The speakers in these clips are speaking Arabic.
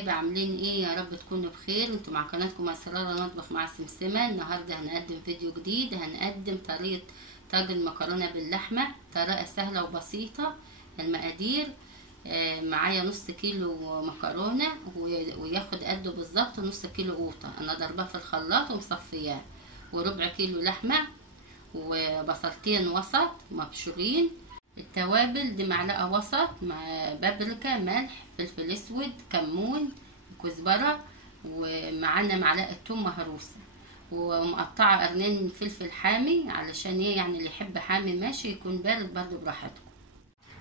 حبايبي عاملين ايه؟ يا رب تكونوا بخير. انتوا مع قناتكم اسرار المطبخ مع سمسمه. النهارده هنقدم فيديو جديد، هنقدم طريقه طاجن مكرونه باللحمه، طريقه سهله وبسيطه. المقادير معايا نص كيلو مكرونه وياخد قده بالظبط نص كيلو قوطه، انا ضرباه في الخلاط ومصفياه، وربع كيلو لحمه، وبصلتين وسط مبشورين. التوابل دي معلقه وسط مع بابريكا، ملح، فلفل اسود، كمون، كزبره، ومعانا معلقه ثوم مهروسه، ومقطعه قرنين فلفل حامي علشان ايه يعني اللي يحب حامي ماشي، يكون بارد برضو براحتكم.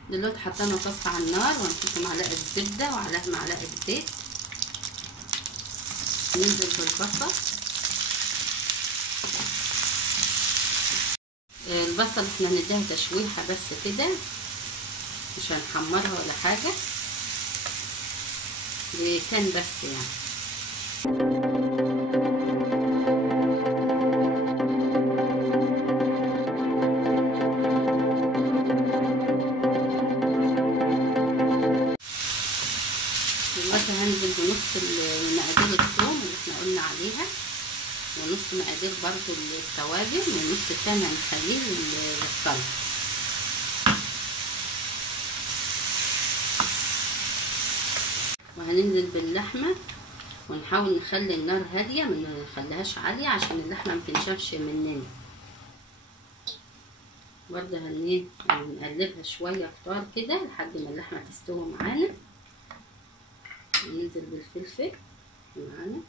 دلوقتي حطينا طاسه على النار ونحط معلقه زبده وعليها معلقه زيت، ننزل بالبصل. البصل احنا هنديها تشويحه بس كده، مش هنحمرها ولا حاجه، كان بس يعني. دلوقتي هنزل بنص مقادير الثوم اللي احنا قلنا عليها، ونص مقادير برضو التوابل، والنص التاني هنخليه للصلصه. وهننزل باللحمه ونحاول نخلي النار هاديه، ما نخليهاش عاليه عشان اللحمه ما تنشفش مننا. برضه هنقلبها شويه كتار كده لحد ما اللحمه تستوي معانا. ننزل بالفلفل معانا،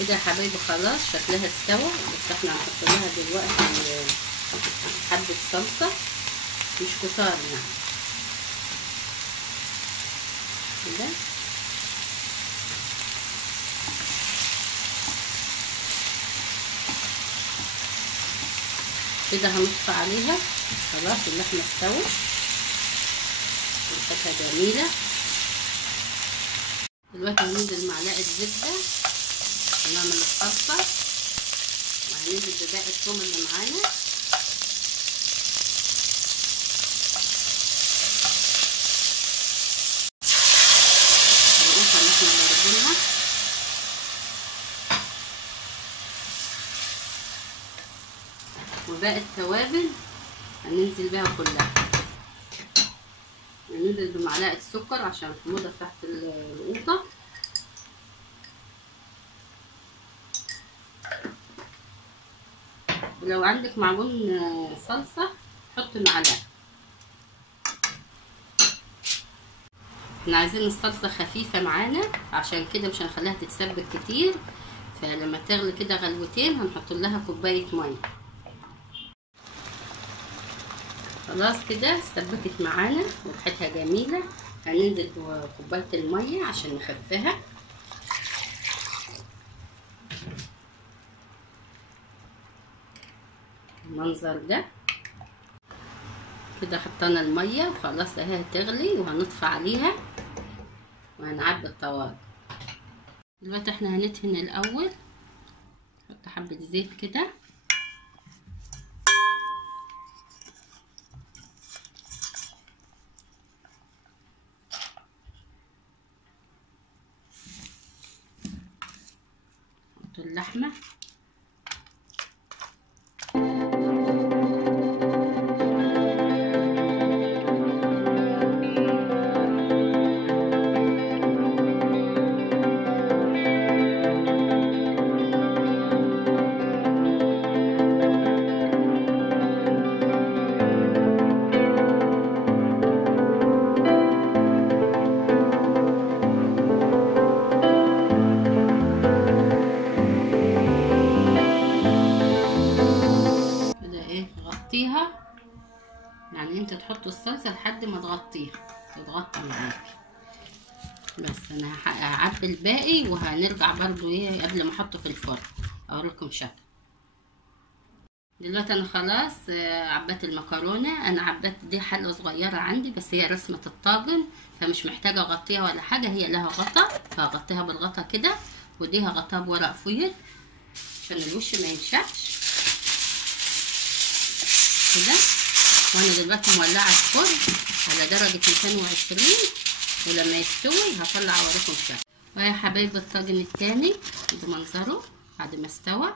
كده يا حبايبي خلاص شكلها استوى. بس احنا هنحط لها دلوقتي حبة صلصة مش كتار يعني كده. كده هنطفي عليها خلاص، اللحمة استوت ريحتها جميلة. دلوقتي هننزل معلقة زبدة ونعمل الصلصة، وهننزل بباقي الثوم اللي معانا. القوطة اللي احنا ضاربينها، وباقي التوابل هننزل بيها كلها. هننزل بمعلقة سكر عشان الحموضة تحت القوطة، ولو عندك معجون صلصة حط معلقة. احنا عايزين الصلصة خفيفة معانا، عشان كده مش هنخليها تتسبك كتير، فلما تغلي كده غلوتين هنحط لها كوباية مية. خلاص كده اتسبكت معانا وريحتها جميلة. هننزل بكوباية المية عشان نخففها. المنظر ده كده حطينا الميه وخلاص اهي هتغلي، وهنطفي عليها وهنعبي الطواجن. دلوقتي احنا هندهن الاول، نحط حبه زيت كده، نحط اللحمه، برضو الصلصه لحد ما تغطي معاكي. بس انا هعبي الباقي وهنرجع برضو ايه قبل ما احطه في الفرن اوريكم شكل. دلوقتي انا خلاص عبيت المكرونه. انا عبيت دي حله صغيره عندي بس هي رسمه الطاجن، فمش محتاجه اغطيها ولا حاجه، هي لها غطا فهغطيها بالغطا كده، ودي هغطيها بورق فويل عشان الوش ما ينشفش كده. وانا دلوقتي مولعه الفرن على درجه 220، ولما يستوي هطلع اوريكم شكل. ويا حبايبي الطاجن التاني بمنظره بعد ما استوى.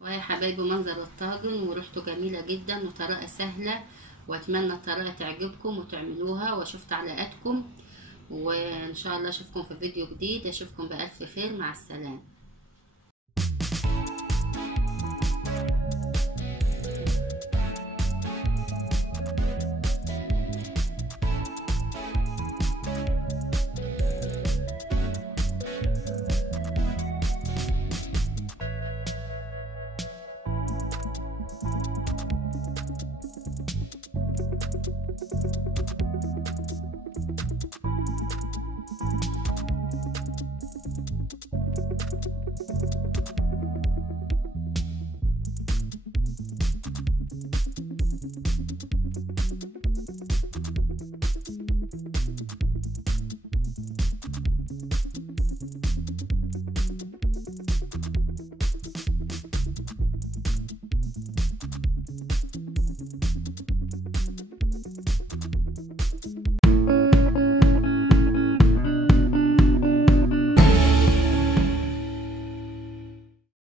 ويا حبايبي منظر الطاجن وريحته جميله جدا وطريقه سهله، واتمنى الطريقه تعجبكم وتعملوها واشوف تعليقاتكم، وان شاء الله اشوفكم في فيديو جديد. اشوفكم بألف خير، مع السلامه.